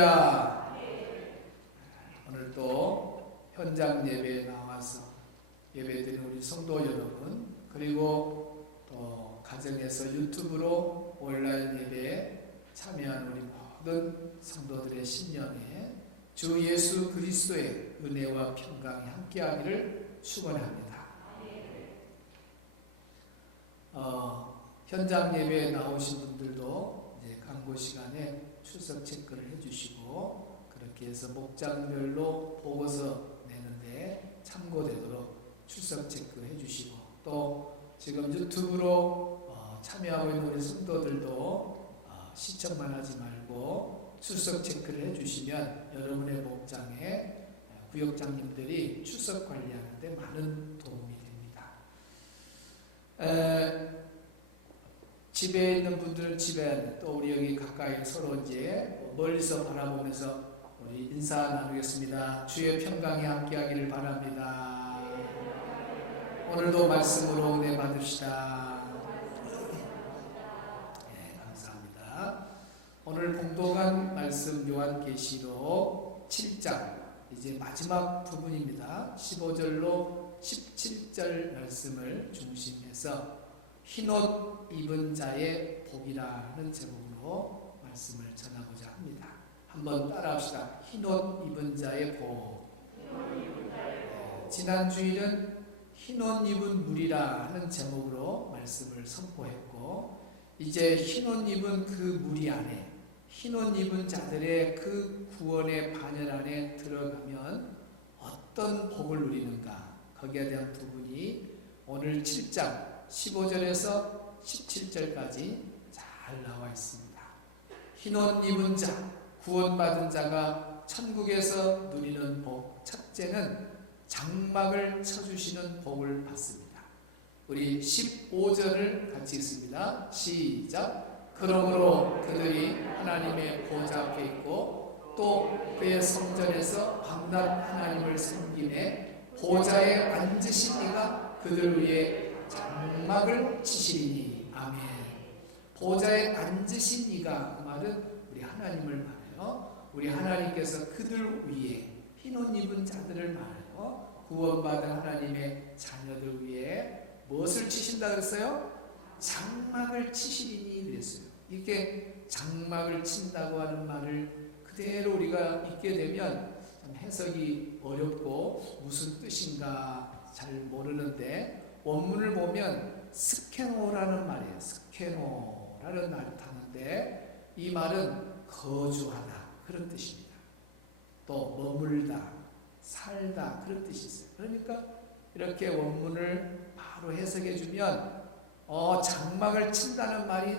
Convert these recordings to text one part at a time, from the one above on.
할렐루야. 오늘 또 현장 예배에 나와서 예배드리는 우리 성도 여러분, 그리고 또 가정에서 유튜브로 온라인 예배에 참여한 우리 모든 성도들의 심령에 주 예수 그리스도의 은혜와 평강이 함께하기를 축원합니다. 현장 예배에 나오신 분들도 이제 광고 시간에 출석 체크를 해주시고, 그렇게 해서 목장별로 보고서 내는데 참고되도록 출석 체크 해주시고, 또 지금 유튜브로 참여하고 있는 우리 성도들도 시청만 하지 말고 출석 체크를 해주시면 여러분의 목장에 구역장님들이 출석 관리하는 데 많은 도움이 됩니다. 집에 있는 분들은 집에, 또 우리 여기 가까이 서로 이제 멀리서 바라보면서 우리 인사 나누겠습니다. 주의 평강이 함께하기를 바랍니다. 오늘도 말씀으로 은혜 받읍시다. 네, 감사합니다. 오늘 봉독한 말씀 요한계시록 7장, 이제 마지막 부분입니다. 15절로 17절 말씀을 중심해서 흰옷 입은 자의 복이라는 제목으로 말씀을 전하고자 합니다. 한번 따라합시다. 흰옷 입은 자의 복. 지난 주일은 흰옷 입은 무리라 하는 제목으로 말씀을 선포했고, 이제 흰옷 입은 그 무리 안에, 흰옷 입은 자들의 그 구원의 반열 안에 들어가면 어떤 복을 누리는가, 거기에 대한 부분이 오늘 7장 15절에서 17절까지 잘 나와 있습니다. 흰옷 입은 자, 구원받은 자가 천국에서 누리는 복, 첫째는 장막을 쳐주시는 복을 받습니다. 우리 15절을 같이 읽습니다. 시작. 그러므로 그들이 하나님의 보좌 앞에 있고 또 그의 성전에서 밤낮 하나님을 섬기매 보좌에 앉으신 이가 그들 위에 장막을 치시리니. 아멘. 보좌에 앉으신 이가, 그 말은 우리 하나님을 말해요. 우리 하나님께서 그들 위에, 흰옷 입은 자들을 말해요. 구원받은 하나님의 자녀들 위에 무엇을 치신다 그랬어요? 장막을 치시리니 그랬어요. 이게 장막을 친다고 하는 말을 그대로 우리가 읽게 되면 참 해석이 어렵고 무슨 뜻인가 잘 모르는데, 원문을 보면 스케노라는 말이에요. 스케노라는 말을 타는데, 이 말은 거주하다 그런 뜻입니다. 또 머물다, 살다 그런 뜻이 있어요. 그러니까 이렇게 원문을 바로 해석해 주면 장막을 친다는 말이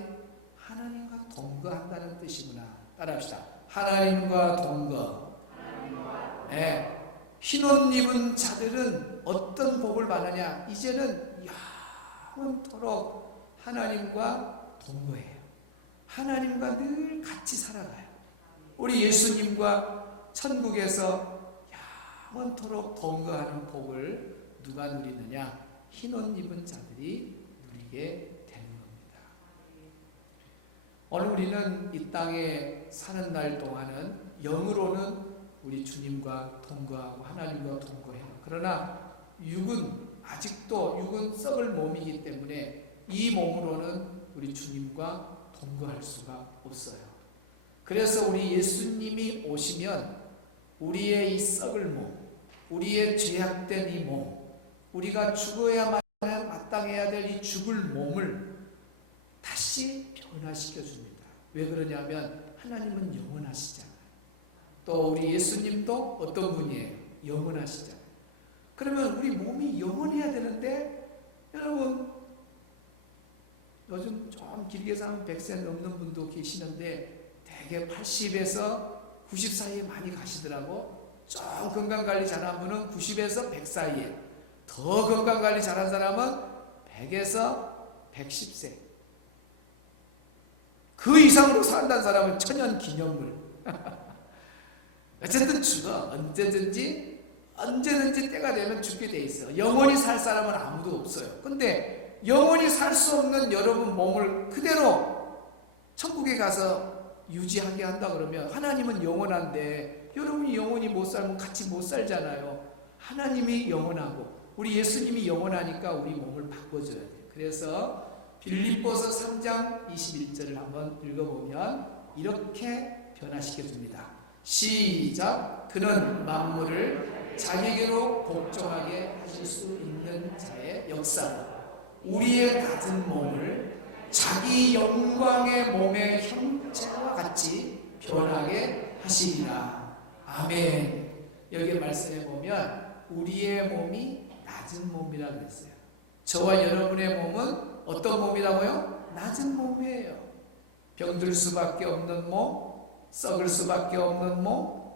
하나님과 동거한다는 뜻이구나. 따라합시다. 하나님과 동거. 네. 흰옷 입은 자들은 어떤 복을 받느냐? 이제는 영원토록 하나님과 동거해요. 하나님과 늘 같이 살아가요. 우리 예수님과 천국에서 영원토록 동거하는 복을 누가 누리느냐? 흰옷 입은 자들이 누리게 되는 겁니다. 오늘 우리는 이 땅에 사는 날 동안은 영으로는 우리 주님과 동거하고 하나님과 동거해요. 그러나 아직도 육은 썩을 몸이기 때문에 이 몸으로는 우리 주님과 동거할 수가 없어요. 그래서 우리 예수님이 오시면 우리의 이 썩을 몸, 우리의 죄악된 이 몸, 우리가 죽어야만 마땅해야 될 이 죽을 몸을 다시 변화시켜 줍니다. 왜 그러냐면 하나님은 영원하시잖아요. 또 우리 예수님도 어떤 분이에요? 영원하시잖아요. 그러면 우리 몸이 영원해야 되는데, 여러분 요즘 좀 길게 사면 100세 넘는 분도 계시는데 대개 80에서 90 사이에 많이 가시더라고. 좀 건강관리 잘한 분은 90에서 100 사이에, 더 건강관리 잘한 사람은 100에서 110세, 그 이상으로 산다는 사람은 천연기념물. 어쨌든 죽어. 언제든지 때가 되면 죽게 돼 있어. 영원히 살 사람은 아무도 없어요. 근데 영원히 살 수 없는 여러분 몸을 그대로 천국에 가서 유지하게 한다 그러면 하나님은 영원한데 여러분이 영원히 못 살면 같이 못 살잖아요. 하나님이 영원하고 우리 예수님이 영원하니까 우리 몸을 바꿔줘야 돼요. 그래서 빌립보서 3장 21절을 한번 읽어보면 이렇게 변화시켜줍니다. 시작. 그는 만물을 자기에게로 복종하게 하실 수 있는 자의 역사로 우리의 낮은 몸을 자기 영광의 몸의 형체와 같이 변하게 하시리라. 아멘. 여기 말씀해 보면 우리의 몸이 낮은 몸이라고 했어요. 저와 여러분의 몸은 어떤 몸이라고요? 낮은 몸이에요. 병들 수밖에 없는 몸, 썩을 수밖에 없는 몸,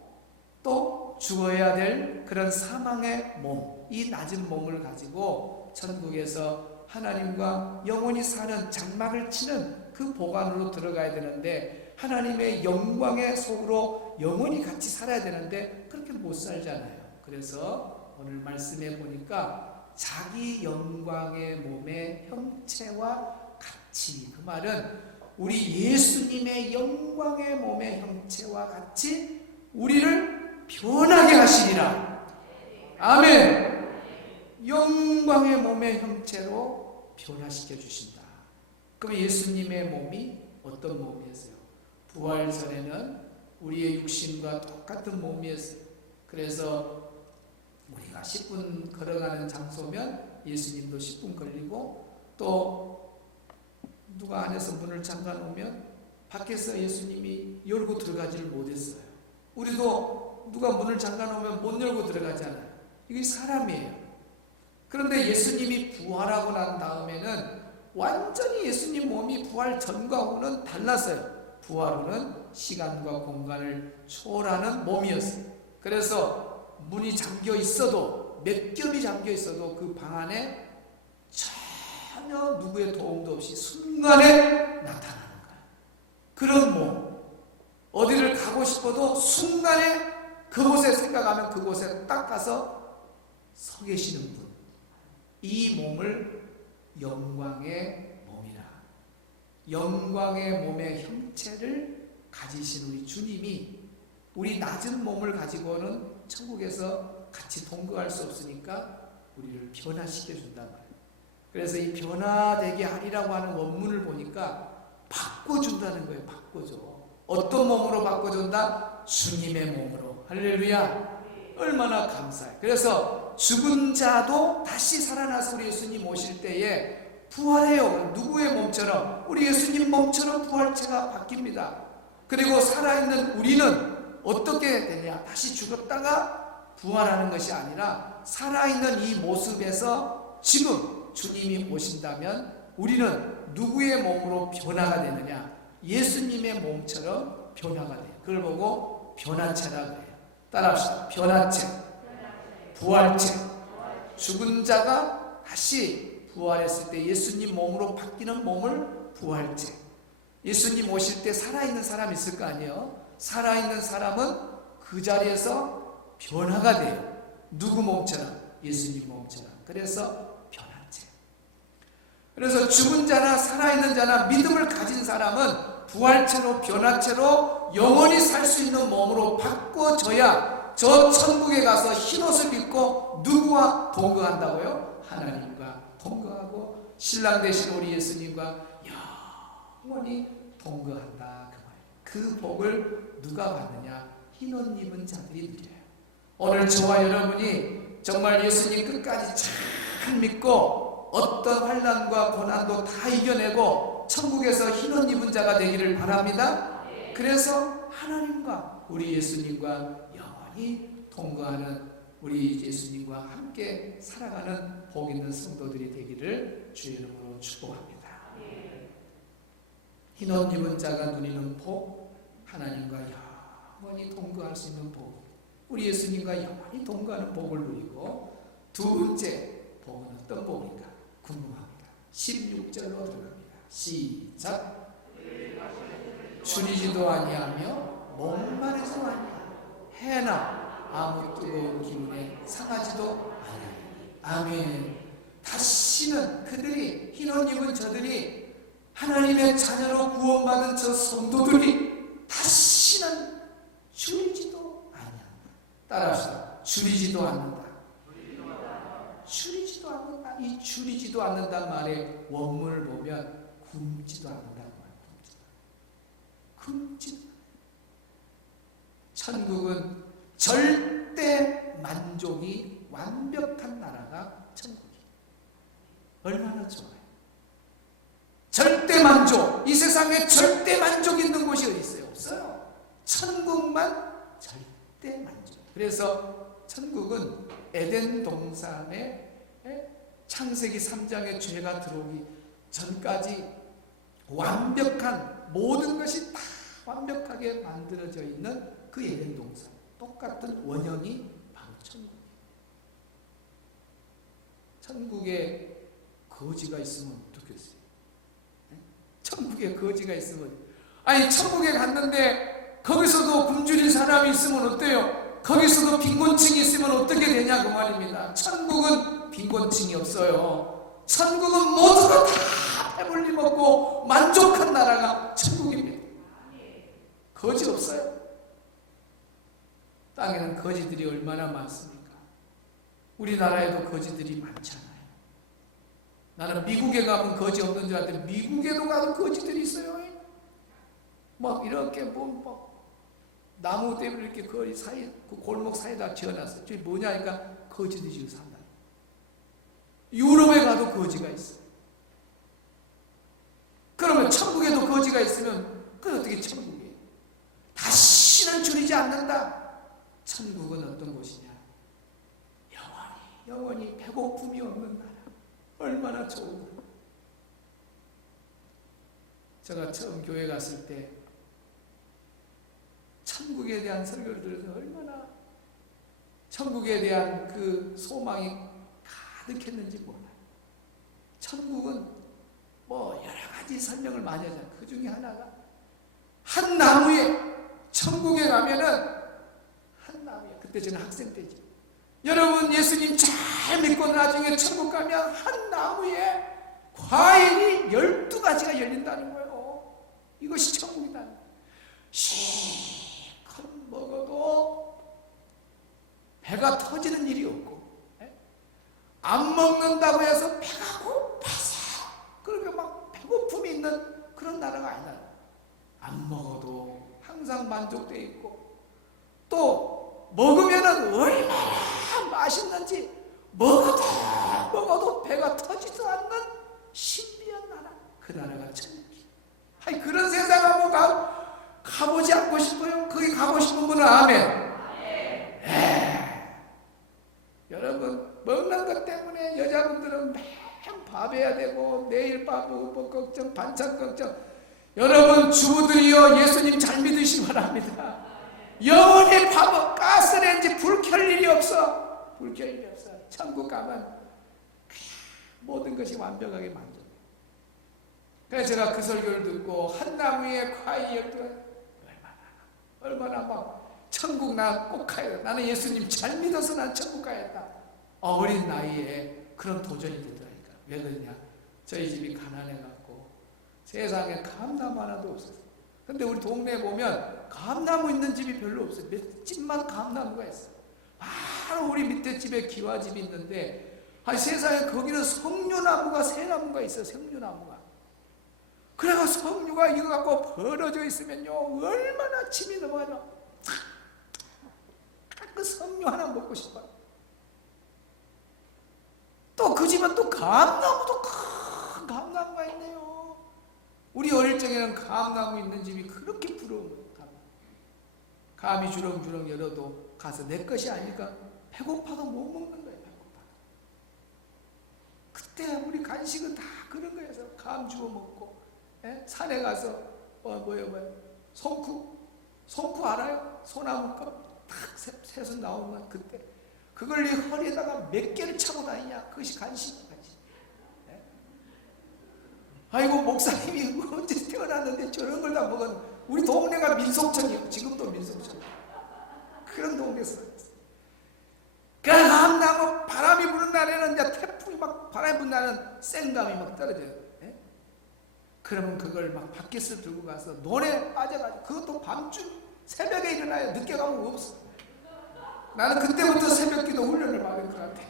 또 죽어야 될 그런 사망의 몸, 이 낮은 몸을 가지고 천국에서 하나님과 영원히 사는 장막을 치는 그 보관으로 들어가야 되는데 하나님의 영광의 속으로 영원히 같이 살아야 되는데 그렇게 못 살잖아요. 그래서 오늘 말씀해 보니까 자기 영광의 몸의 형체와 같이, 그 말은 우리 예수님의 영광의 몸의 형체와 같이 우리를 변하게 하시리라. 아멘. 영광의 몸의 형체로 변화시켜 주신다. 그럼 예수님의 몸이 어떤 몸이었어요? 부활 전에는 우리의 육신과 똑같은 몸이었어요. 그래서 우리가 10분 걸어가는 장소면 예수님도 10분 걸리고, 또 누가 안에서 문을 잠가 놓으면 밖에서 예수님이 열고 들어가지를 못했어요. 우리도 누가 문을 잠가 놓으면 못 열고 들어가잖아요. 이게 사람이에요. 그런데 예수님이 부활하고 난 다음에는 완전히 예수님 몸이 부활 전과 후는 달랐어요. 부활 후는 시간과 공간을 초월하는 몸이었어요. 그래서 문이 잠겨 있어도, 몇 겹이 잠겨 있어도 그 방 안에 전혀 누구의 도움도 없이 순간에 나타나는 거예요. 그런 몸. 어디를 가고 싶어도 순간에 그곳에 생각하면 그곳에 딱 가서 서 계시는 분. 이 몸을 영광의 몸이라. 영광의 몸의 형체를 가지신 우리 주님이 우리 낮은 몸을 가지고는 천국에서 같이 동거할 수 없으니까 우리를 변화시켜 준단 말이에요. 그래서 이 변화되게 하리라고 하는 원문을 보니까 바꿔준다는 거예요. 바꿔줘. 어떤 몸으로 바꿔준다? 주님의 몸으로. 할렐루야. 얼마나 감사해. 그래서 죽은 자도 다시 살아나서 우리 예수님 오실 때에 부활해요. 누구의 몸처럼? 우리 예수님 몸처럼 부활체가 바뀝니다. 그리고 살아있는 우리는 어떻게 되냐? 다시 죽었다가 부활하는 것이 아니라 살아있는 이 모습에서 지금 주님이 오신다면 우리는 누구의 몸으로 변화가 되느냐? 예수님의 몸처럼 변화가 돼요. 그걸 보고 변화체라고 해요. 따라합시다. 변화체, 부활체. 죽은 자가 다시 부활했을 때 예수님 몸으로 바뀌는 몸을 부활체. 예수님 오실 때 살아있는 사람 있을 거 아니에요? 살아있는 사람은 그 자리에서 변화가 돼요. 누구 몸처럼? 예수님 몸처럼. 그래서 변화체. 그래서 죽은 자나 살아있는 자나 믿음을 가진 사람은 부활체로, 변화체로 영원히 살 수 있는 몸으로 바꿔줘야 저 천국에 가서 흰옷을 입고 누구와 동거한다고요? 하나님과 동거하고 신랑 되신 우리 예수님과 영원히 동거한다. 그 복을 누가 받느냐? 흰옷 입은 자들이 누려요. 오늘 저와 여러분이 정말 예수님 끝까지 잘 믿고 어떤 환난과 고난도 다 이겨내고 천국에서 흰옷 입은 자가 되기를 바랍니다. 그래서 하나님과 우리 예수님과 영원히 동거하는 우리 예수님과 함께 살아가는 복 있는 성도들이 되기를 주의 이름으로 축복합니다. 흰옷 입은 자가 누리는 복, 하나님과 영원히 동거할 수 있는 복, 우리 예수님과 영원히 동거하는 복을 누리고, 두 번째 복은 어떤 복인가 궁금합니다. 16절로 들어갑니다. 시작. 줄이지도 아니하며 목마르지도 아니하며 해나 아무 뜨거운 기운에 상하지도 아니하니. 아멘. 다시는 그들이, 흰옷 입은 저들이, 하나님의 자녀로 구원받은 저 성도들이 줄이지도 않는다. 따라합시다. 줄이지도 않는다. 줄이지도 않는다. 이 줄이지도 않는다는 말의 원문을 보면 굶지도 않는다는 말이에요. 굶지도. 천국은 절대 만족이 완벽한 나라가 천국이에요. 얼마나 좋아요. 절대 만족. 이 세상에 절대 만족 있는 곳이 어디 있어요? 없어요. 천국만 절대 만족. 그래서 천국은 에덴 동산에 창세기 3장에 죄가 들어오기 전까지 완벽한 모든 것이 다 완벽하게 만들어져 있는 그 에덴 동산, 똑같은 원형이 바로 천국이에요. 천국에 거지가 있으면 어떻겠어요? 천국에 거지가 있으면, 아니 천국에 갔는데 거기서도 굶주린 사람이 있으면 어때요? 거기서도 빈곤층이 있으면 어떻게 되냐 그 말입니다. 천국은 빈곤층이 없어요. 천국은 모두가 다 배불리 먹고 만족한 나라가 천국입니다. 거지 없어요. 땅에는 거지들이 얼마나 많습니까? 우리나라에도 거지들이 많잖아요. 나는 미국에 가면 거지 없는 줄 알았더니 미국에도 가도 거지들이 있어요. 막 이렇게 뭐 나무 때문에 이렇게 거리 사이, 그 골목 사이에다 지어놨어요. 저기 뭐냐 하니까 거지들이 지금 산다. 유럽에 가도 거지가 있어요. 그러면 천국에도 거지가 있으면 그건 어떻게 천국이에요? 다시는 줄이지 않는다. 천국은 어떤 곳이냐? 영원히 배고픔이 없는 나라. 얼마나 좋은가. 제가 처음 교회 갔을 때 천국에 대한 설교를 들어서 얼마나 천국에 대한 그 소망이 가득했는지 몰라요. 천국은 뭐 여러 가지 설명을 많이 하잖아요. 그 중에 하나가 한 나무에, 천국에 가면은 한 나무에, 그때 저는 학생 때지. 여러분 예수님 잘 믿고 나중에 천국 가면 한 나무에 과일이 12가지가 열린다는 거예요. 이것이 천국이다. 실컷 먹어도 배가 터지는 일이 없고, 안 먹는다고 해서 배가 고파서 그렇게 막 배고픔이 있는 그런 나라가 아니다. 안 먹어도 항상 만족되어 있고, 또 먹으면은 얼마나 맛있는지 먹어도 배가 터지지 않는 신비한 나라, 그 나라가 천국이에요. 아니 그런 세상 한번 가보지 않고 싶어요? 거기 가고 싶은 분은 아멘. 여러분 먹는 것 때문에 여자분들은 매일 밥 해야 되고 내일 밥 먹을 걱정, 반찬 걱정. 여러분 주부들이요, 예수님 잘 믿으시기 바랍니다. 영원히 밥, 가스레인지 불 켤 일이 없어. 불 켤 일이 없어. 천국 가면 모든 것이 완벽하게 만족해. 그래서 제가 그 설교를 듣고 한 나무에 과일 12가지, 얼마나 막 천국 나 꼭 가야 돼. 나는 예수님 잘 믿어서 난 천국 가야겠다. 어린 나이에 그런 도전이 되더라니까. 왜 그러냐? 저희 집이 가난해갖고 세상에 감나무 하나도 없었어요. 근데 우리 동네에 보면 감나무 있는 집이 별로 없어요. 몇 집만 감나무가 있어요. 바로 우리 밑에 집에 기와집이 있는데, 아니 세상에 거기는 석류나무가, 새나무가 있어요. 석류나무가. 그래가 석류가 이거 갖고 벌어져 있으면요 얼마나 침이 넘어가죠. 그 석류 하나 먹고 싶어요. 또 그 집은 또 감나무도 큰 감나무가 있네요. 우리 어릴 적에는 감나무 있는 집이 그렇게 부러운 거예요. 감이 주렁주렁 열어도 가서 내 것이 아니까 배고파도 못 먹는 거예요. 배고파. 그때 우리 간식은 다 그런 거여서 감 주워 먹고, 산에 가서 송쿠 알아요? 소나무 딱 새서 나오면 그때 그걸 허리에다가 몇 개를 차고 다니냐? 그것이 간식. 아이고 목사님이 언제 태어났는데 저런 걸 다 먹었는데. 우리 동네가 민속촌이에요. 지금도 민속촌. 그런 동네에서 그 감나무 바람이 부는 날에는 이제 태풍이 막 바람이 부는 날은 생감이 막 떨어져요. 그러면 그걸 막 밖에서 들고 가서 논에 빠져가지고, 그것도 밤중 새벽에 일어나요. 늦게 가면 없어. 나는 그때부터 새벽기도 훈련을 받을 것 같아.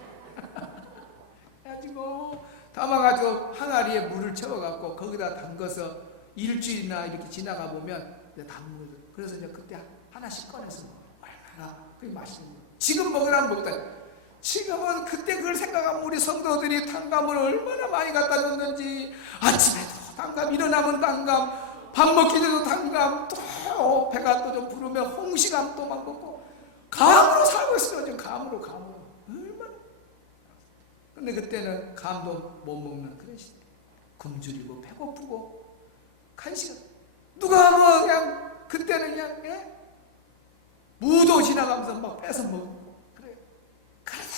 그래가지고 담아가지고 항아리에 물을 채워갖고 거기다 담궈서 일주일이나 이렇게 지나가 보면 이제 담그거든. 그래서 이제 그때 하나씩 꺼내서 먹어. 얼마나 그게 맛있는 거야. 지금 먹으라면 먹다. 지금은 그때 그걸 생각하면 우리 성도들이 단감을 얼마나 많이 갖다 줬는지, 아침에도 단감, 일어나면 단감, 밥 먹기 전에도 단감, 또 배가 또 좀 부르면 홍시감 또 막 먹고 감으로 살고 있어요. 지금 감으로 얼마나. 근데 그때는 감도 못 먹는 그런 시대. 굶주리고 배고프고 간식은 누가 뭐 그냥 그때는 그냥 무도 지나가면서 막 뺏어 먹고 그래요. 그러다가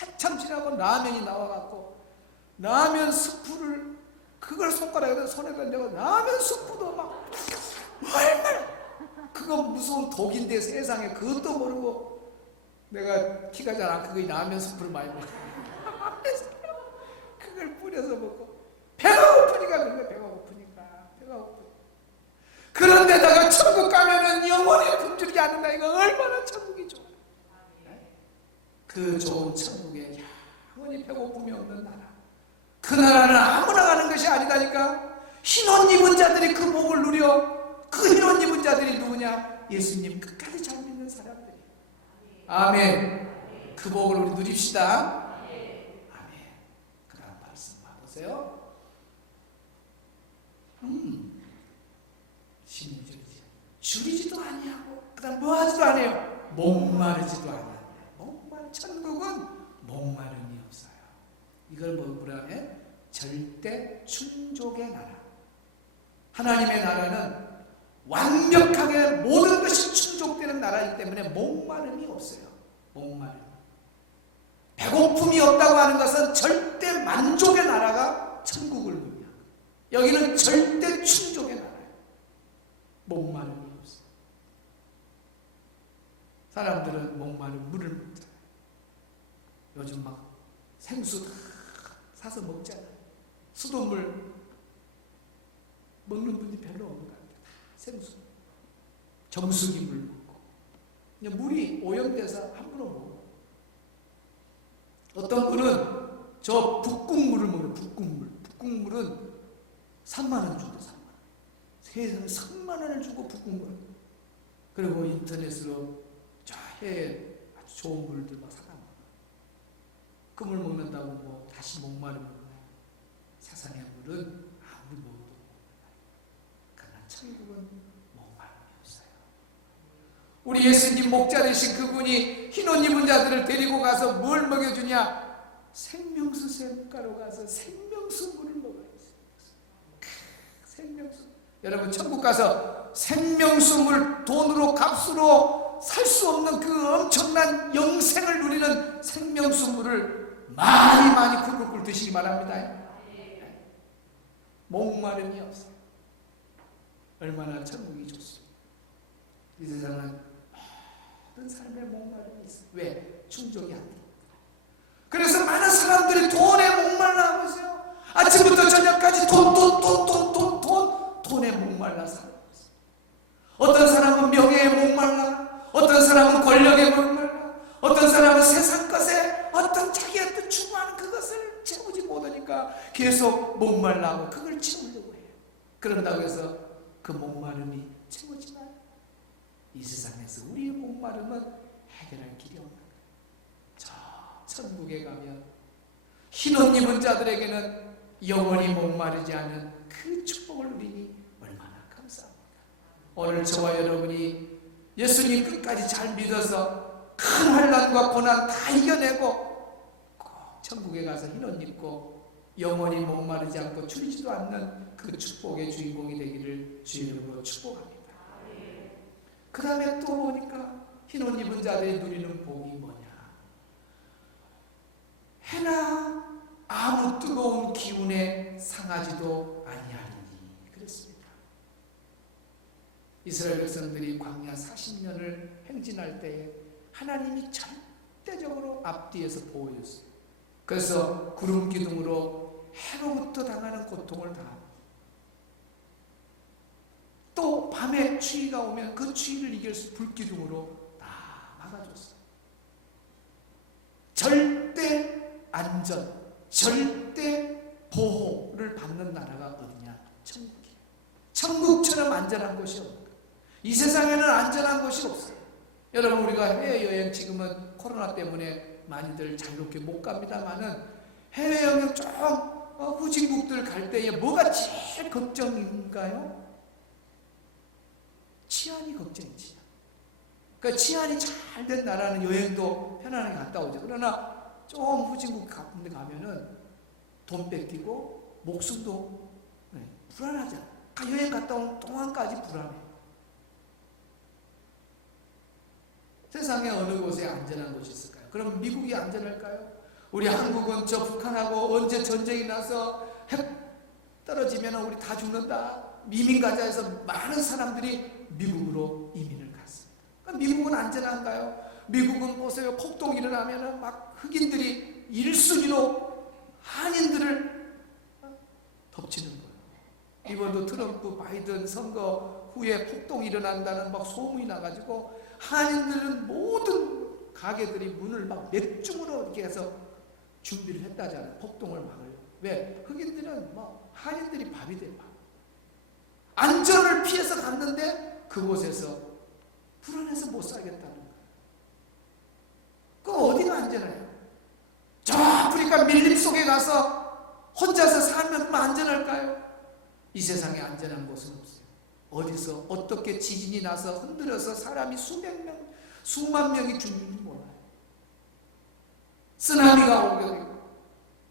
한참 지나고 라면이 나와갖고 라면 스프를 그걸 손가락에 손에 던져서 라면 스프도 막 얼마나 그거 무서운 독인데 세상에 그것도 모르고 내가 키가 잘 안 크고 라면 스프를 많이 먹어. 그걸 뿌려서 먹고 배가 고프니까 그런 거야. 배가 고프니까. 그런데다가 천국 가면은 영원히 굶주리지 않는다. 이거 얼마나 천국이 좋아. 그 좋은 천국에 영원히 배고픔이 없는 나라. 그 나라는 아무나 가는 것이 아니다니까. 흰옷 입은 자들이 그 복을 누려. 그 흰옷 입은 자들이 누구냐? 예수님 끝까지 잘 믿는 사람들이. 아멘. 그 복을 우리 누립시다. 아멘. 그 다음 말씀 봐보세요. 16절이지. 줄이지도 아니하고 그 다음 뭐 하지도 않아요. 목마르지도 않아요. 천국은 목마름이 없어요. 이걸 뭐라 해? 절대 충족의 나라. 하나님의 나라는 완벽하게 모든 것이 충족되는 나라이기 때문에 목마름이 없어요. 목마름. 배고픔이 없다고 하는 것은 절대 만족의 나라가 천국을 의미합니다. 여기는 절대 충족의 나라예요. 목마름이 없어요. 사람들은 목마른 물을 먹잖아요. 요즘 막 생수 다 사서 먹잖아요. 수돗물 먹는 분이 별로 없는 것 같아요. 생수, 정수기 물 먹고. 그냥 물이 오염돼서 함부로 먹어. 어떤 분은 저 북극물을 먹어요. 북극물은 3만 원 준대. 3만 원. 세상에 3만 원을 주고 북극물. 그리고 인터넷으로 저 해에 아주 좋은 물들 막 사가 먹어. 그 물 먹는다고 뭐 다시 목마르면 세상의 물은 아무리 먹어도 그러나 천국은 목마름이 없어요. 우리 예수님 목자 되신 그분이 흰옷 입은 자들을 데리고 가서 뭘 먹여주냐? 생명수 샘가로 가서 생명수 물을 먹어요. 생명수. 여러분 천국 가서 생명수 물 돈으로 값으로 살 수 없는 그 엄청난 영생을 누리는 생명수 물을 많이 꿀꿀꿀 드시기 바랍니다. 목마름이 없어요. 얼마나 천국이 좋습니다. 이 세상은 모든 삶의 목마름이 있어요. 왜? 충족이 안 돼요. 그래서 많은 사람들이 돈에 목말라 하고 있어요. 아침부터 저녁까지 돈에 목말라 살고 있어요. 어떤 사람은 명예에 목말라, 어떤 사람은 권력에 목말라, 어떤 사람은 세상 것에 어떤 자기한테 추구하는 그것을 채우지 못하니까 계속 목말라하고 그걸 채우려고 해요. 그런다고 해서 그 목마름이 채워지나요? 이 세상에서 우리의 목마름은 해결할 길이 없는 거예요. 저 천국에 가면 흰옷 입은 자들에게는 영원히 목마르지 않은 그 축복을 누리니 얼마나 감사합니까? 오늘 저와 여러분이 예수님 끝까지 잘 믿어서 큰 환난과 고난 다 이겨내고 꼭 천국에 가서 흰옷 입고 영원히 목마르지 않고 줄이지도 않는 그 축복의 주인공이 되기를 주의 이름으로 축복합니다. 그 다음에 또 보니까 흰옷 입은 자들이 누리는 복이 뭐냐? 해나 아무 뜨거운 기운에 상하지도 아니하리니 그랬습니다. 이스라엘 백성들이 광야 40년을 행진할 때에 하나님이 절대적으로 앞뒤에서 보호해줬어요. 그래서 구름 기둥으로 해로부터 당하는 고통을 다 또 밤에 추위가 오면 그 추위를 이길 수 불기둥으로 다 막아줬어요. 절대 안전, 절대 보호를 받는 나라가 어디냐? 천국이에요. 천국처럼 안전한 곳이 없는 거예요. 이 세상에는 안전한 곳이 없어요. 여러분, 우리가 해외여행 지금은 코로나 때문에 많이들 자유롭게 못 갑니다만은 해외여행 좀 후진국들 갈 때에 뭐가 제일 걱정인가요? 치안이 걱정이지. 그러니까 치안이 잘 된 나라는 여행도 편안하게 갔다 오죠. 그러나 좀 후진국 같은 데 가면은 돈 뺏기고 목숨도 불안하잖아. 여행 갔다 온 동안까지 불안해. 세상에 어느 곳에 안전한 곳이 있을까요? 그럼 미국이 안전할까요? 우리 한국은 저 북한하고 언제 전쟁이 나서 핵 떨어지면 우리 다 죽는다. 이민가자에서 많은 사람들이 미국으로 이민을 갔습니다. 그럼 미국은 안전한가요? 미국은 보세요. 폭동이 일어나면 막 흑인들이 1순위로 한인들을 덮치는 거예요. 이번도 트럼프 바이든 선거 후에 폭동이 일어난다는 막 소문이 나가지고 한인들은 모든 가게들이 문을 막 맥중으로 이렇게 해서 준비를 했다잖아요. 폭동을 막으려고. 왜? 흑인들은 뭐 한인들이 밥이 돼. 안전을 피해서 갔는데 그곳에서 불안해서 못 살겠다는 거예요. 그 어디가 안전해요? 저 아프리카 밀림 속에 가서 혼자서 살면 안전할까요? 이 세상에 안전한 곳은 없어요. 어디서 어떻게 지진이 나서 흔들어서 사람이 수백 명, 수만 명이 죽는지 몰라요. 쓰나미가 오게 되고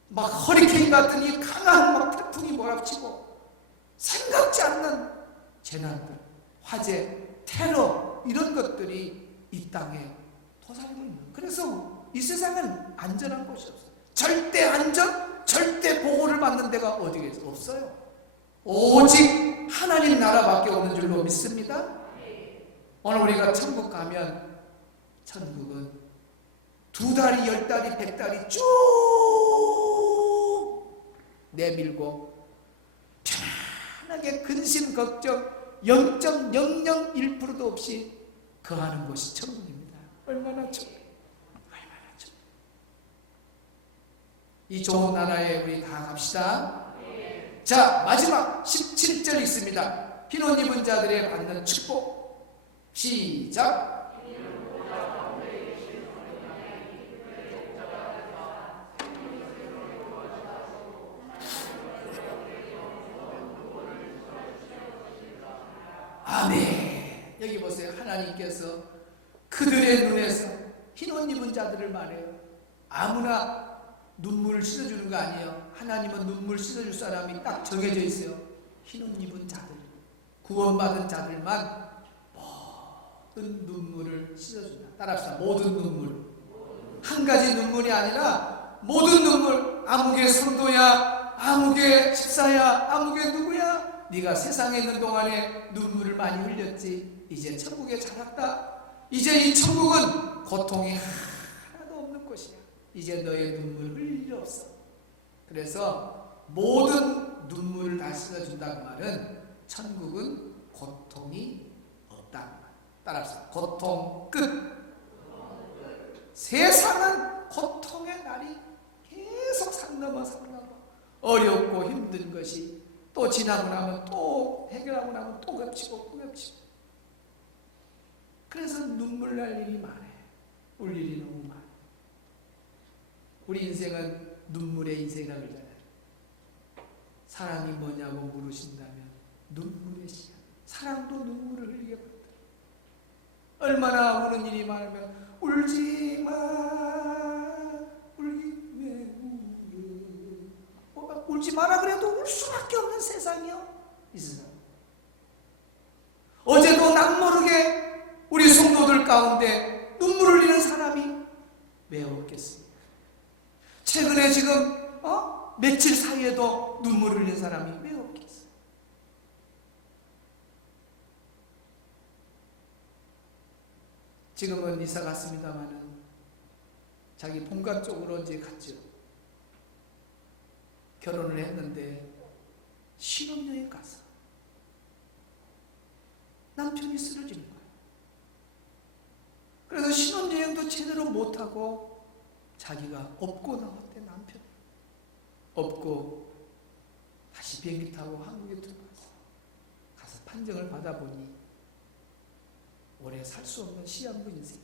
막 허리케인 같은 이 강한 막 태풍이 몰아치고 생각지 않는 재난들, 화재, 테러 이런 것들이 이 땅에 도사리고 있는 거예요. 그래서 이 세상은 안전한 곳이 없어요. 절대 안전, 절대 보호를 받는 데가 어디에 없어요. 오직 하나님 나라밖에 없는 줄로 믿습니다. 오늘 우리가 천국 가면 천국은 2달이, 10달이, 100달이 쭉 내밀고 편안하게 근심 걱정 0.001%도 없이 거하는 곳이 천국입니다. 얼마나 좋아요. 얼마나 좋아요. 이 좋은 나라에 우리 다 갑시다. 자, 마지막 17절 있습니다. 흰 옷 입은 자들의 받는 축복. 시작. 아멘. 여기 보세요. 하나님께서 그들의 눈에서 흰 옷 입은 자들을 말해요. 아무나 눈물을 씻어주는 거 아니에요. 하나님은 눈물 씻어줄 사람이 딱 정해져 있어요. 흰 옷 입은 자들, 구원받은 자들만 모든 눈물을 씻어준다. 따라합시다. 모든 눈물. 한 가지 눈물이 아니라 모든 눈물. 아무개 성도야, 아무개 집사야, 아무개 누구야? 네가 세상에 있는 동안에 눈물을 많이 흘렸지. 이제 천국에 잘 왔다. 이제 이 천국은 고통이 하나도 없는 곳이야. 이제 너의 눈물 흘릴 일 없어. 그래서 모든 눈물을 다 씻어준다는 말은 천국은 고통이 없다는 말. 따라합시다. 고통 끝. 세상은 고통의 날이 계속 산 넘어 어렵고 힘든 것이 또 지나고 나면 또 해결하고 나면 또 겹치고 또 겹치고. 그래서 눈물 날 일이 많아요. 울 일이 너무 많아요. 우리 인생은 눈물의 인생이라고 그러잖아요. 사랑이 뭐냐고 물으신다면 눈물의 시간. 사랑도 눈물을 흘리게 만들어요. 얼마나 우는 일이 많으면 울지마 울기 왜 울어. 울지 마라 그래도 울 수밖에 없는 세상이요. 이 세상. 어제도 남모르게 우리 성도들 가운데 눈물 흘리는 사람이 왜 없겠습니까? 최근에 지금 며칠 사이에도 눈물 흘리는 사람이 왜 없겠어요? 지금은 이사 갔습니다마는 자기 본가 쪽으로 이제 갔죠. 결혼을 했는데 신혼여행 가서 남편이 쓰러지는 거예요. 그래서 신혼여행도 제대로 못하고 자기가 업고 나왔대. 남편 업고 다시 비행기 타고 한국에 들어가서 가서 판정을 받아보니 오래 살 수 없는 시한부 인생,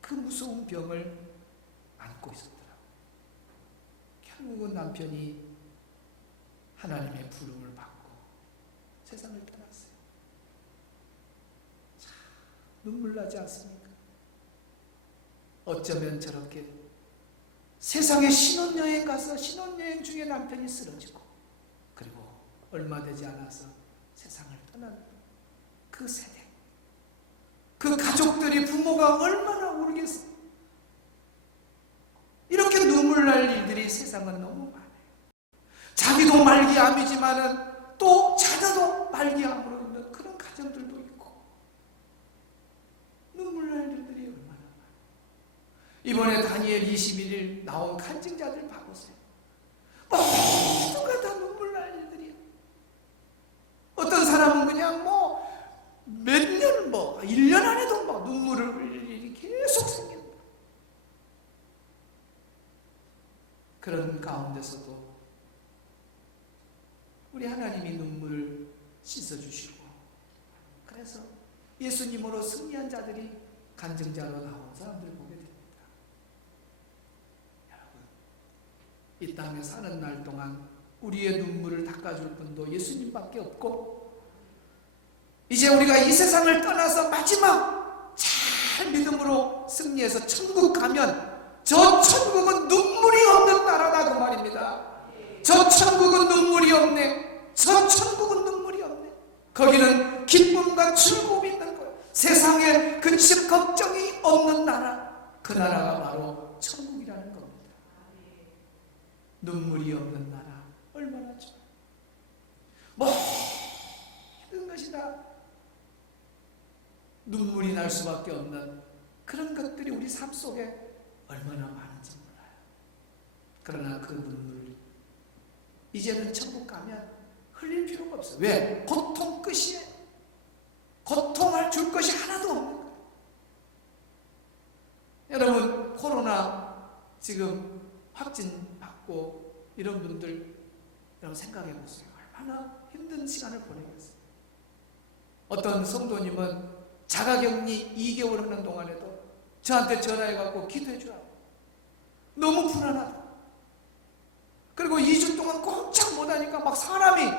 그 무서운 병을 안고 있었더라고요. 결국은 남편이 하나님의 부름을 받고 세상을 떠났어요. 참 눈물 나지 않습니까? 어쩌면 저렇게 세상에 신혼여행 가서 신혼여행 중에 남편이 쓰러지고 그리고 얼마 되지 않아서 세상을 떠난 그 세대, 그 가족들이, 부모가 얼마나 울겠어요. 이렇게 눈물 날 일들이 세상은 너무 많아요. 자기도 말기암이지만은 또 자녀도 말기암으로 있는 그런 가정들도 있고 눈물 날 일들이 얼마나 많아요. 이번에 다니엘 21일 나온 간증자들 봐보세요. 모두가 다 눈물 날 일들이에요. 어떤 사람은 그냥 몇 년, 1년 안에도 눈물을 흘릴 일이 계속 생긴다. 그런 가운데서도 우리 하나님이 눈물을 씻어주시고, 그래서 예수님으로 승리한 자들이 간증자로 나온 사람들을 보게 됩니다. 여러분, 이 땅에 사는 날 동안 우리의 눈물을 닦아줄 분도 예수님밖에 없고, 이제 우리가 이 세상을 떠나서 마지막 잘 믿음으로 승리해서 천국 가면 저 천국은 눈물이 없는 나라다 그 말입니다. 저 천국은 눈물이 없네. 저 천국은 눈물이 없네. 거기는 기쁨과 즐거움이 있는 거예요. 세상에 근심 걱정이 없는 나라, 그 나라가 바로 천국이라는 겁니다. 눈물이 없는 나라 얼마나 좋아요. 모든 것이 다 눈물이 날 수밖에 없는 그런 것들이 우리 삶 속에 얼마나 많은지 몰라요. 그러나 그 눈물 이제는 천국 가면 흘릴 필요가 없어요. 왜? 고통 끝이에요. 고통을 줄 것이 하나도 없는 거예요. 여러분, 코로나 지금 확진 받고 이런 분들 여러분 생각해 보세요. 얼마나 힘든 시간을 보내겠어요. 어떤 성도님은 자가격리 2개월 하는 동안에도 저한테 전화해갖고 기도해 주라고. 너무 불안하다. 그리고 2주 동안 꼼짝 못하니까 막 사람이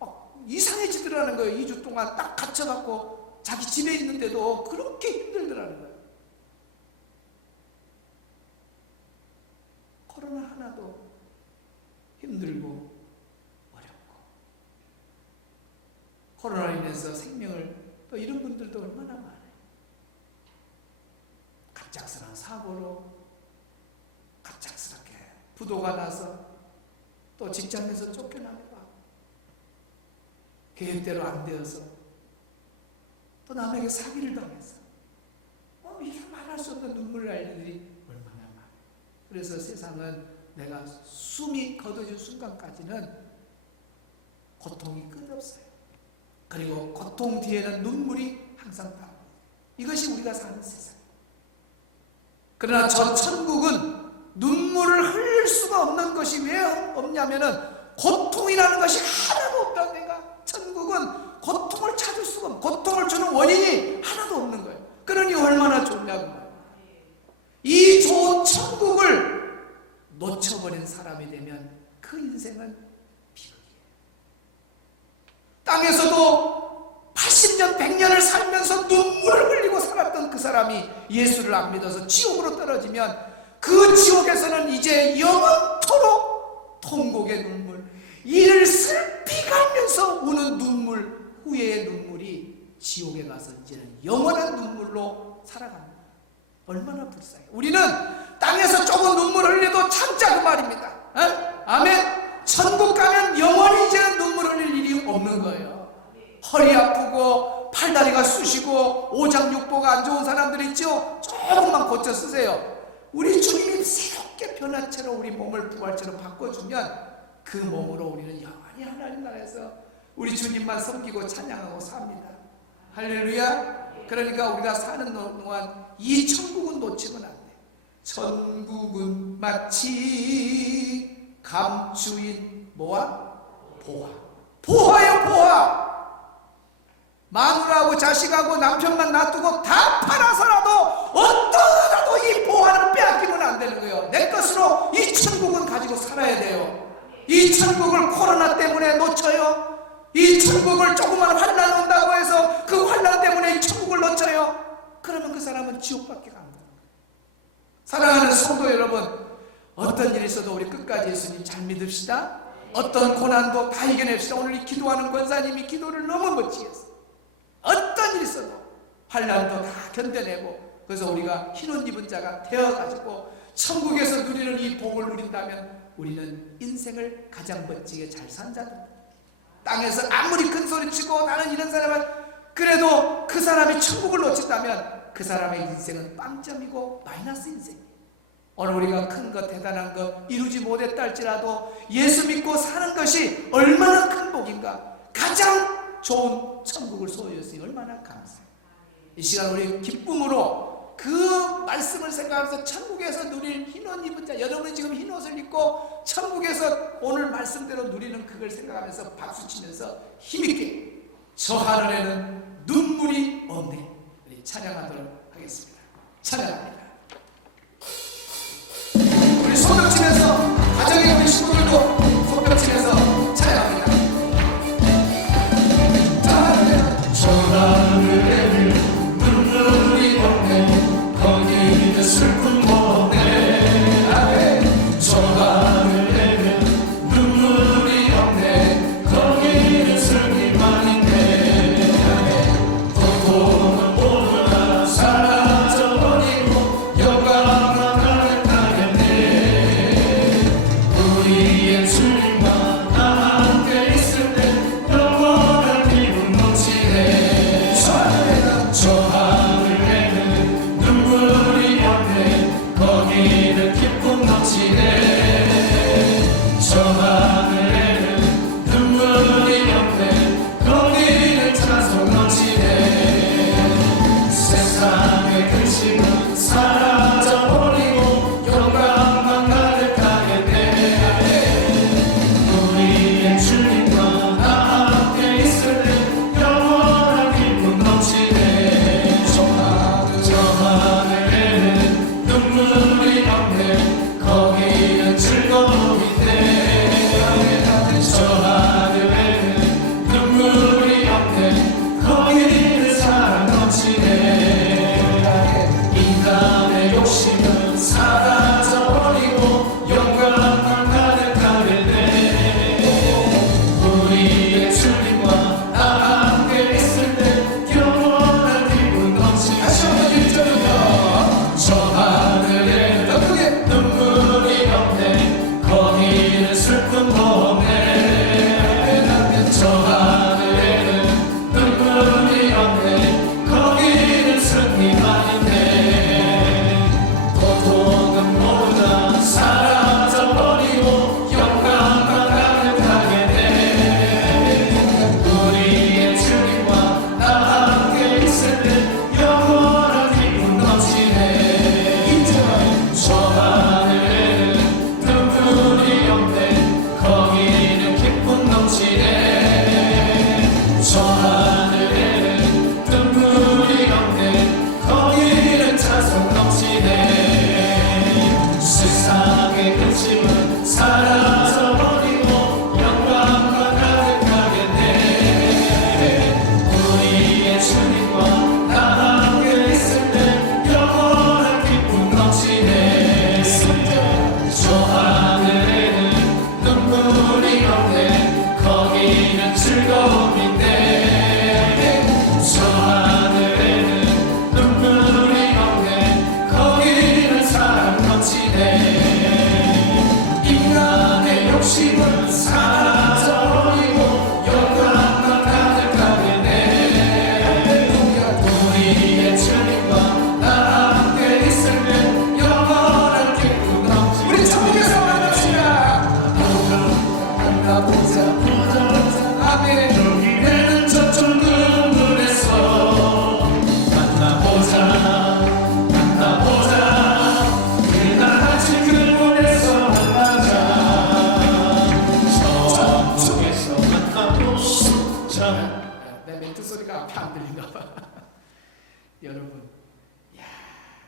막 이상해지더라는 거예요. 2주 동안 딱 갇혀갖고 자기 집에 있는데도 그렇게 힘들더라는 거예요. 코로나 하나도 힘들고 어렵고, 코로나로 인해서 생명을 또 잃은 분들도 얼마나 많아요. 갑작스러운 사고로 갑작스럽게 부도가 나서 또 직장에서 쫓겨나고 계획대로 안 되어서 또 남에게 사기를 당해서 이런 말할 수 없는 눈물 날 일들이 얼마나 많아요. 그래서 세상은 내가 숨이 거둬진 순간까지는 고통이 끝없어요. 그리고 고통 뒤에는 눈물이 항상 나옵니다. 이것이 우리가 사는 세상. 그러나 저 천국은 눈물을 흘릴 수가 없는 것이 왜 없냐면은 고통이라는 것이 하나도 없다는 데가, 천국은 고통을 찾을 수가 없고 고통을 주는 원인이 하나도 없는 거예요. 그러니 얼마나 좋냐고 말이에요. 이 좋은 천국을 놓쳐버린 사람이 되면 그 인생은 비극이에요. 땅에서도 80년 100년을 살면서 눈물을 흘리고 살았던 그 사람이 예수를 안 믿어서 지옥으로 떨어지면 그 지옥에서는 이제 영원토록 통곡의 눈물, 이를 슬피 갈면서 우는 눈물, 후회의 눈물이 지옥에 가서 이제는 영원한 눈물로 살아갑니다. 얼마나 불쌍해요. 우리는 땅에서 조금 눈물 흘려도 참자 그 말입니다. 아멘. 천국 가면 영원히 이제는 눈물 흘릴 일이 없는 거예요. 허리 아프고 팔다리가 쑤시고 오장육부가 안 좋은 사람들 있죠? 조금만 고쳐 쓰세요. 우리 주님이 새롭게 변화처럼 우리 몸을 부활처럼 바꿔주면 그 몸으로 우리는 영원히 하나님 나라에서 우리 주님만 섬기고 찬양하고 삽니다. 할렐루야. 그러니까 우리가 사는 동안 이 천국은 놓치면 안 돼. 천국은 마치 감추인 뭐와? 보화. 보화요, 보화. 마누라하고 자식하고 남편만 놔두고 다 팔아서라도 어떠하도 이 보화를 빼앗기면 안 되는 거예요. 내 것으로 이 천국은 가지고 살아야 돼요. 이 천국을 코로나 때문에 놓쳐요. 이 천국을 조그만 환난 온다고 해서 그 환난 때문에 이 천국을 놓쳐요. 그러면 그 사람은 지옥밖에 안 가요. 사랑하는 성도 여러분, 어떤 일이 있어도 우리 끝까지 예수님 잘 믿읍시다. 어떤 고난도 다 이겨냅시다. 오늘 이 기도하는 권사님이 기도를 너무 멋지게 했어요. 어떤 일이 있어도 환난도 다 견뎌내고, 그래서 우리가 흰옷 입은 자가 되어가지고 천국에서 누리는 이 복을 누린다면 우리는 인생을 가장 멋지게 잘 산 자들. 땅에서 아무리 큰 소리치고 나는 이런 사람은, 그래도 그 사람이 천국을 놓친다면 그 사람의 인생은 빵점이고 마이너스 인생이에요. 오늘 우리가 큰 것 대단한 것 이루지 못했다 할지라도 예수 믿고 사는 것이 얼마나 큰 복인가. 가장 좋은 천국을 소유했으니 얼마나 감사해요. 이 시간 우리 기쁨으로 그 말씀을 생각하면서 천국에서 누릴 흰옷 입은 자, 여러분이 지금 흰옷을 입고 천국에서 오늘 말씀대로 누리는 그걸 생각하면서 박수치면서 힘있게 저 하늘에는 눈물이 없네. 우리 찬양하도록 하겠습니다. 찬양합니다. 우리 손을 치면서, 가정에 우리 식구들도 손뼉 치면서 찬양합니다. 저 하늘에는 눈물이 없네. 거기는 슬픔 없네. 아멘. 저 하늘에는 눈물이 없네. 거기는 슬픔만 있네. 아멘. 고통은 모두 다 사라져버리고 영광만 가득하겠네. 우리의 주님과 함께 있을 때 영원한 기쁨 넘치네. 저 하늘에는 눈물이 없네. 거기는 기쁨 넘치네. 저 하늘에는 눈물이 없네. 거기는 찬송 넘치네. 세상의 근심은 사라져버리고 영광만 가득하겠네. 우리의 주님과 함께 있을 때 영원한 기쁨 넘치네. 저 하늘에는 눈물이 없네. 거기는 즐거움인데. 저 하늘에는 눈물이 없네. 거기는 사랑 넘치네. 인간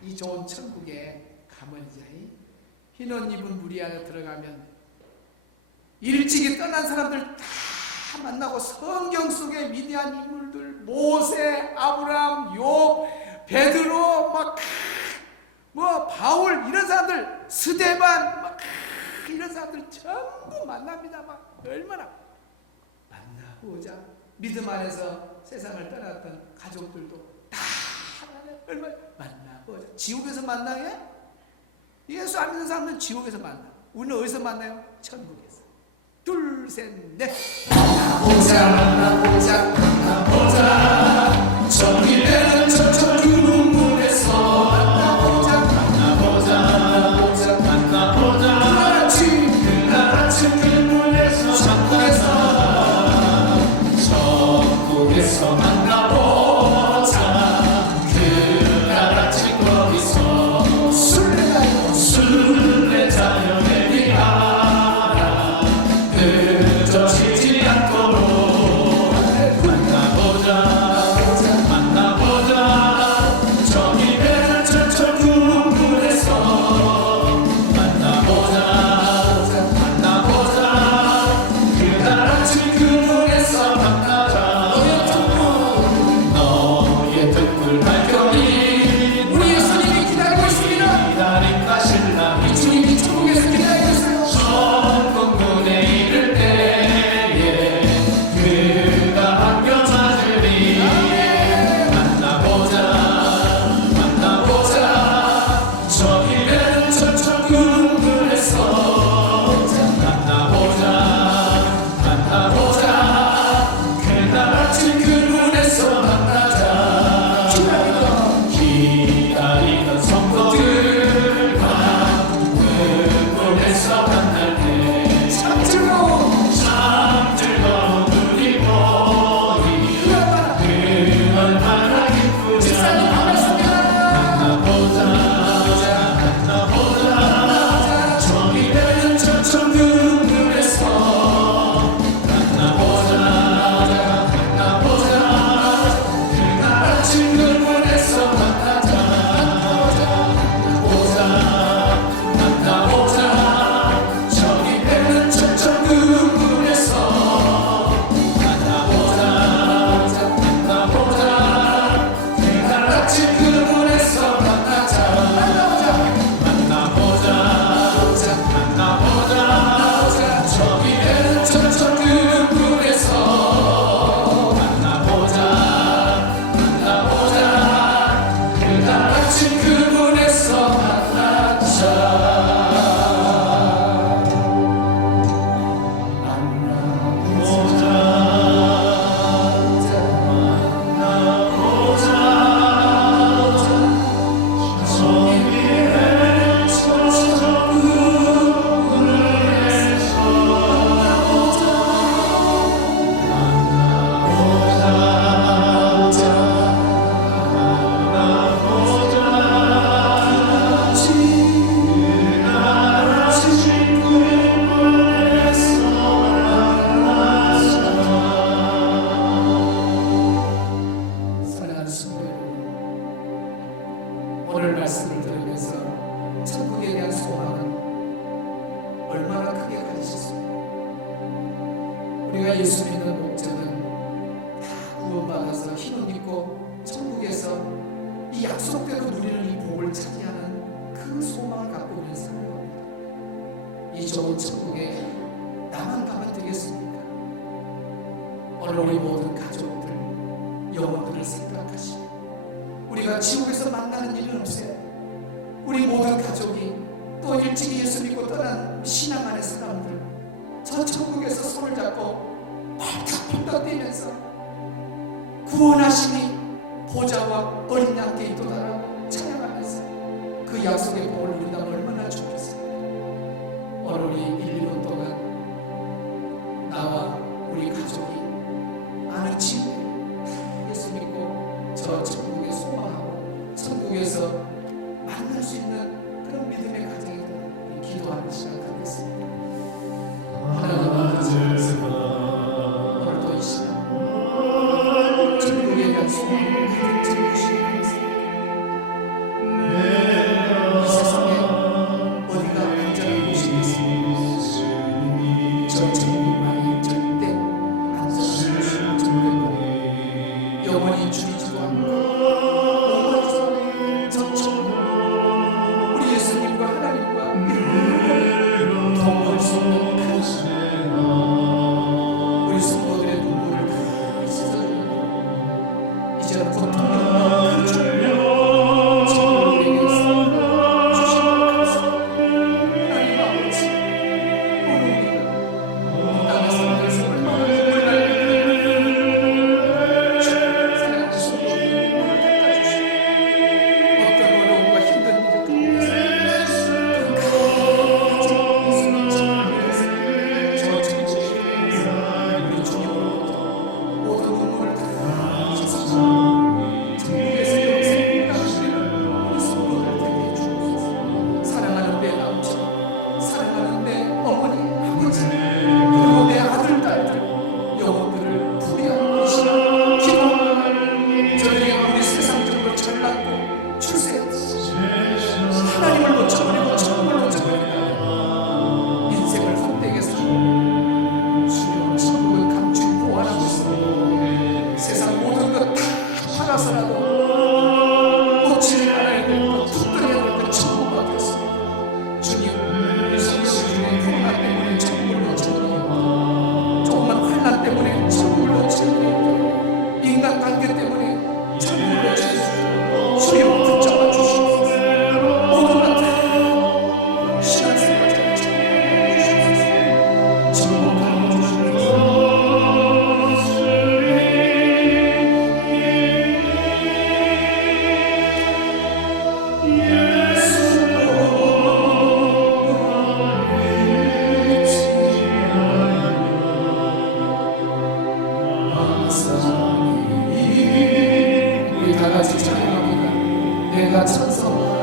이 좋은 천국에 가면 이제 흰 옷 입은 무리 안에 들어가면 일찍이 떠난 사람들 다 만나고 성경 속의 위대한 인물들 모세, 아브라함, 욥, 베드로 뭐 바울 이런 사람들 스데반 이런 사람들 전부 만납니다. 얼마나 만나보자. 믿음 안에서 세상을 떠났던 가족들도 다 얼마나 만나보자. 지옥에서 만나요? 예수 안 믿는 사람들은 지옥에서 만나. 우리는 어디서 만나요? 천국에서. 둘, 셋, 넷. 만나보자. 정이 되는 저쪽 그 문에서 그날아침 그 문에서 천국에서 만나보자. 그날아침 거기서 순례자여 내리하라. 늦어지지 않도록 만나보자. 정이 되는 저쪽 그 문에서 오늘 말씀을 들으면서 천국에 대한 소망은 얼마나 크게 가지셨습니까? 우리가 예수 믿는 목적은 다 구원받아서 힘을 입고 천국에서 이 약속대로 누리는 이 복을 차지하는 그 소망을 갖고 있는 사람입니다. 이 좋은 천국에 나만 가면 되겠습니까? 오늘 우리 모든 가족들, 영혼들을 생각하시고 우리가 지옥에서 만나는 일은 없어요. 우리 모든 가족이 또 일찍이 예수 믿고 떠난 신앙 안의 사람들 저 천국에서 손을 잡고 펄떡펄떡 뛰면서 구원하시니 보좌와 어린 양께 있도다라고 찬양하면서 그 약속의 복을 누린다면 얼마나 좋겠어요. 오늘 우리 1, 2년 동안 나와 우리 가족이 아는 친구들 예수 믿고 저 천국에 소망하고 천국에서 만날 수 있는 그런 믿음의 가정이 되는 기도하는 시간 갖겠습니다. 하나님 아버지, 오늘도 이 시간 천국에 대한 소망을 가득 채우시기 바랍니다. 천성